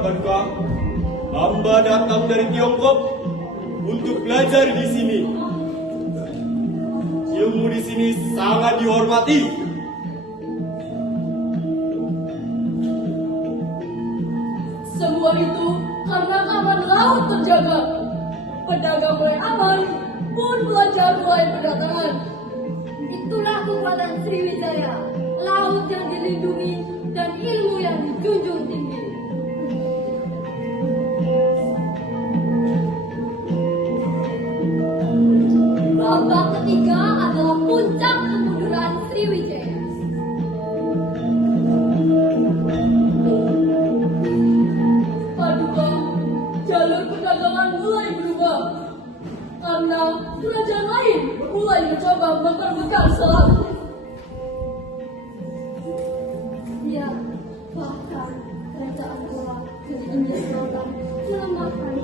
Paduka. Hamba datang dari Tiongkok untuk belajar di sini. Ilmu di sini sangat dihormati. Semua itu karena keamanan laut terjaga. Pedagang mulai aman, pun belajar mulai berdatangan. Itulah kekuatan Sriwijaya, laut yang dilindungi dan ilmu yang dijunjung tinggi. Babak ketiga adalah puncak kemunduran Sriwijaya. Paduka, jalur perdagangan mulai berubah. Karena kerajaan lain mulai mencoba memperbesar selaut. Ya, bahkan kerajaan tua dari India Selatan melemahkan.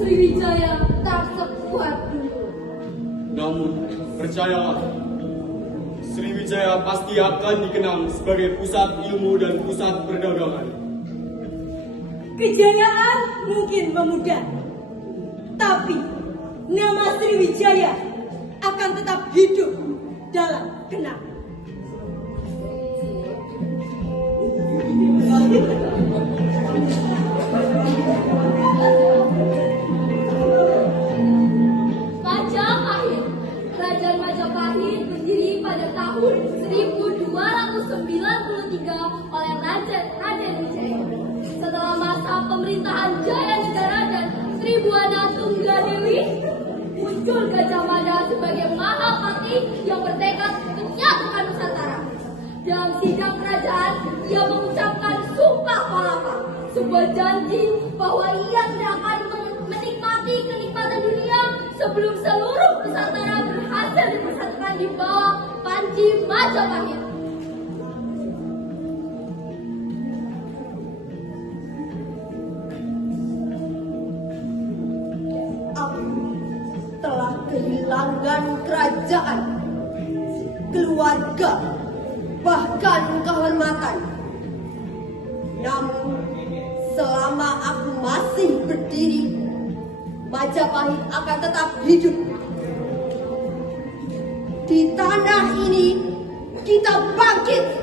Sriwijaya tak sekuat dulu. Namun, percayalah, Sriwijaya pasti akan dikenang sebagai pusat ilmu dan pusat perdagangan. Kejayaan mungkin memudar, tapi nama Sriwijaya akan tetap hidup dalam kenang. Majapahit. Kerajaan Majapahit berdiri pada tahun 1293 oleh Raden Wijaya. Setelah masa pemerintahan Jaya Negara dan Sri Buana Tunggadewi, muncul Gajah Mada sebagai Mahapati yang bertekad menyatukan Nusantara. Dalam sidang kerajaan, ia mengucapkan Sumpah Palapa, sebuah janji bahwa ia tidak akan menikmati kenikmatan dunia sebelum seluruh Nusantara berhasil dipersatukan di bawah panji Majapahit. Aku telah kehilangan kerajaan, keluarga, bahkan kehormatan. Namun, selama aku masih berdiri, Majapahit akan tetap hidup. Di tanah ini, kita bangkit.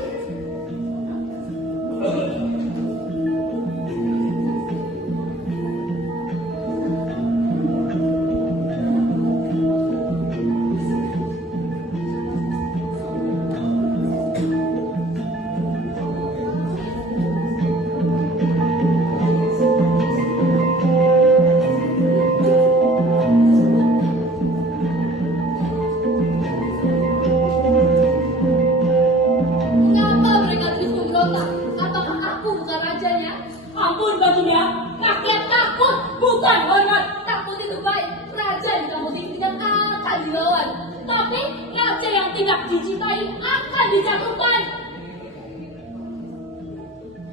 Mengapa mereka terus memberontak? Apakah aku bukan rajanya? Ampun baginda, rakyat takut, bukan hormat. Takut itu baik, raja di kampung ini tidak akan dilawan. Tapi raja yang tidak dicintai akan dijatuhkan.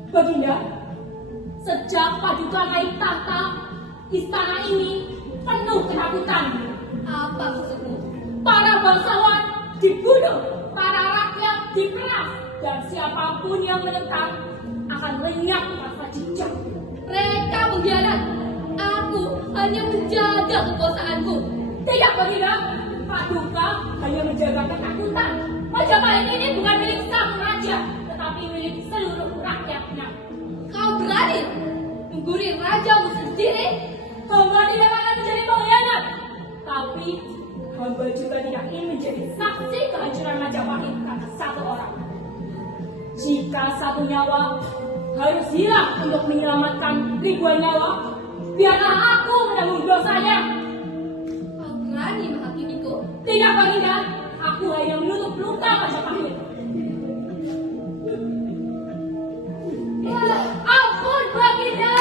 Baginda, sejak Paduka naik tahta, istana ini penuh ketakutan. Apa maksudmu? Para bangsawan dibunuh, para rakyat diperas, dan siapapun yang menentang akan lenyap tanpa jejak. Mereka mengkhianat. Aku hanya menjaga kekuasaanku. Tidak, Baginda. Paduka hanya menjaga ketakutan. Majapahit ini bukan milik sang raja, tetapi milik seluruh rakyatnya. Kau berani mengguri rajamu sendiri? Hamba tidak akan menjadi pengkhianat. Tapi hamba juga tidak ingin menjadi saksi kehancuran Majapahit karena satu orang. Jika satu nyawa harus hilang untuk menyelamatkan ribuan nyawa, biarlah aku menanggung dosanya. Kau berani menghakimiku? Tidak, Baginda. Aku hanya menutup luka Majapahit. Ampun, Baginda!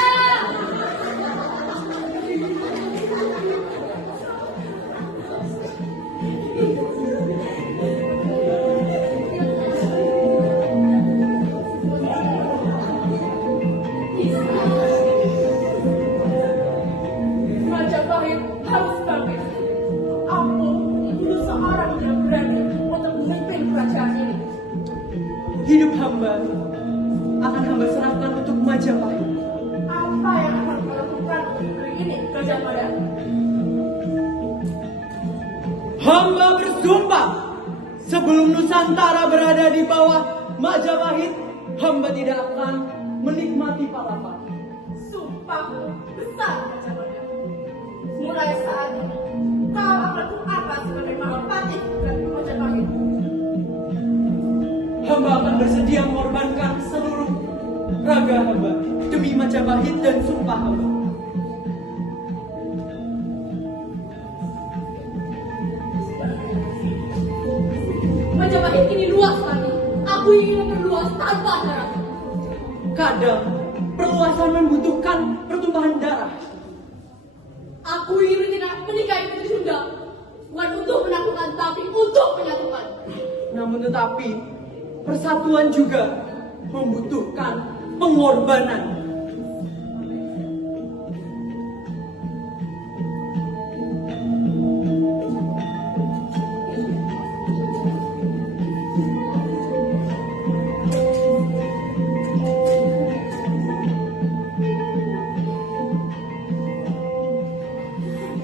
Majapahit harus bangkit. Aku butuh seorang yang berani untuk memimpin kerajaan ini. Hidup hamba akan hamba serahkan untuk Majapahit. Jayamada. Hamba bersumpah, sebelum Nusantara berada di bawah Majapahit, hamba tidak akan menikmati Palapa. Sumpahmu besar Gajamada. Mulai saat ini, kau akan kuangkat sebagai Mahapati dari Majapahit. Hamba akan bersedia mengorbankan seluruh raga hamba demi Majapahit dan sumpah hamba. Majapahit ini luas sekali. Aku ingin memperluas tanpa syarat. Kadang perluasan membutuhkan pertumpahan darah. Aku ingin menikahi Putri Sunda. Bukan untuk menakutkan, tapi untuk menyatukan. Namun tetapi persatuan juga membutuhkan pengorbanan.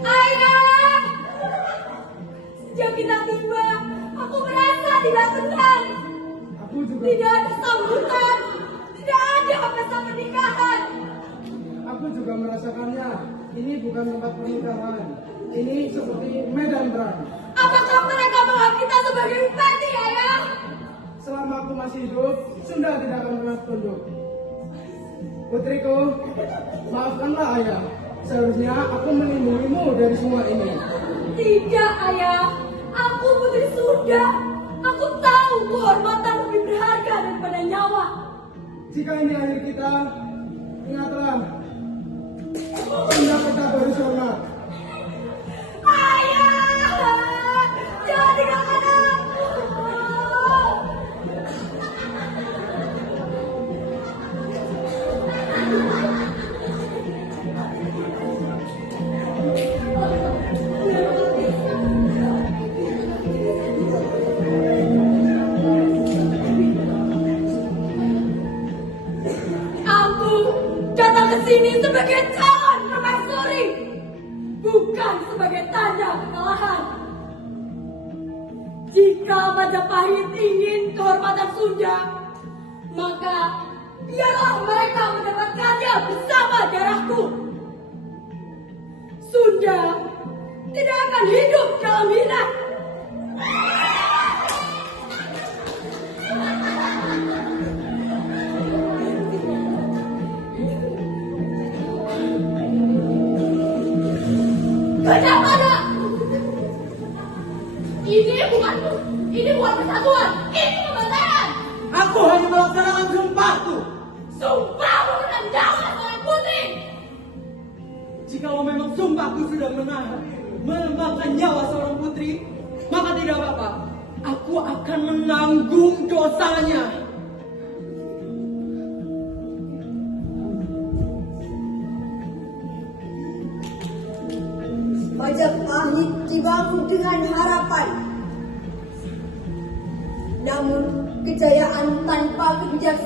Ayah! Sejak kita tiba, aku merasa tidak tenang. Aku juga, Tidak ada sambutan. Tidak ada pesta pernikahan. aku juga merasakannya. Ini bukan tempat pernikahan. Ini seperti medan perang. Apakah mereka menganggap kita sebagai bupati, ayah? Selama aku masih hidup, Sunda tidak akan pernah tunduk. Putriku, maafkanlah ayah. Seharusnya aku melindungimu dari semua ini. Tidak, ayah. Aku Putri Sunda. Aku tahu kehormatan lebih berharga daripada nyawa. Jika ini akhir kita, ingatlah, Sunda kita harus hormat. Ayah! Jangan tinggalkan aku! Aku datang ke sini sebagai calon permaisuri, bukan sebagai tanda kekalahan. Jika Majapahit ingin kehormatan Sunda, maka biarlah mereka mendapatkannya bersama darahku. Sunda tidak akan hidup dalam hina. Bagaimana? Ini bukan persatuan, ini pembantaian. Aku hanya melaksanakan sumpahku. Sumpahmu merendahkan seorang putri. Jikalau memang sumpahku sudah menambahkan nyawa seorang putri, maka tidak apa-apa. Aku akan menanggung dosanya. Majapahit dibangun dengan harapan. Namun kejayaan tanpa kebijaksanaan